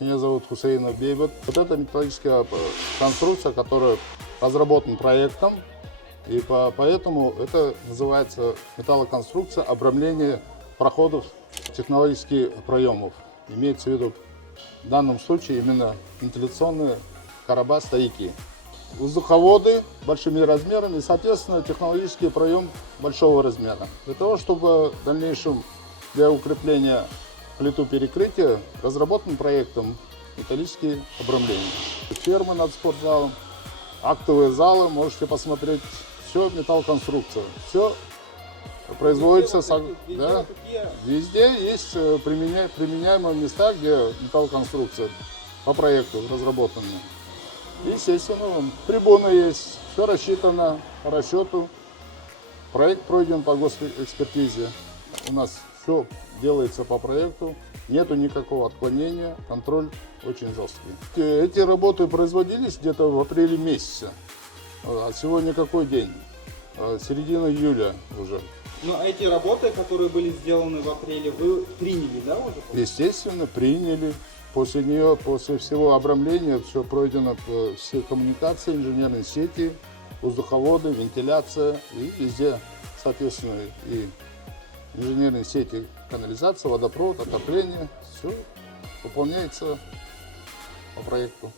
Меня зовут Хусейнов Бейбет. Вот это металлическая конструкция, которая разработана проектом, и поэтому это называется металлоконструкция обрамления проходов технологических проемов. Имеется в виду в данном случае именно вентиляционные короба, стояки. Воздуховоды большими размерами и, соответственно, технологический проем большого размера. Для того, чтобы в дальнейшем для укрепления плиту перекрытия разработан проектом металлические обрамления. Фермы над спортзалом, актовые залы, можете посмотреть, все металлоконструкция. Все производится, да, везде есть применяемые места, где металлоконструкция по проекту разработаны. Естественно, трибуны есть, все рассчитано по расчету. Проект пройден по госэкспертизе. У нас все делается по проекту, нету никакого отклонения, контроль очень жесткий. Эти работы производились где-то в апреле месяце. А сегодня какой день? Середина июля уже. Но эти работы, которые были сделаны в апреле, вы приняли, да, уже? Естественно, приняли. После нее, после всего обрамления, все пройдено, все коммуникации, инженерные сети, воздуховоды, вентиляция и везде, соответственно, и инженерные сети, канализация, водопровод, отопление. Все выполняется по проекту.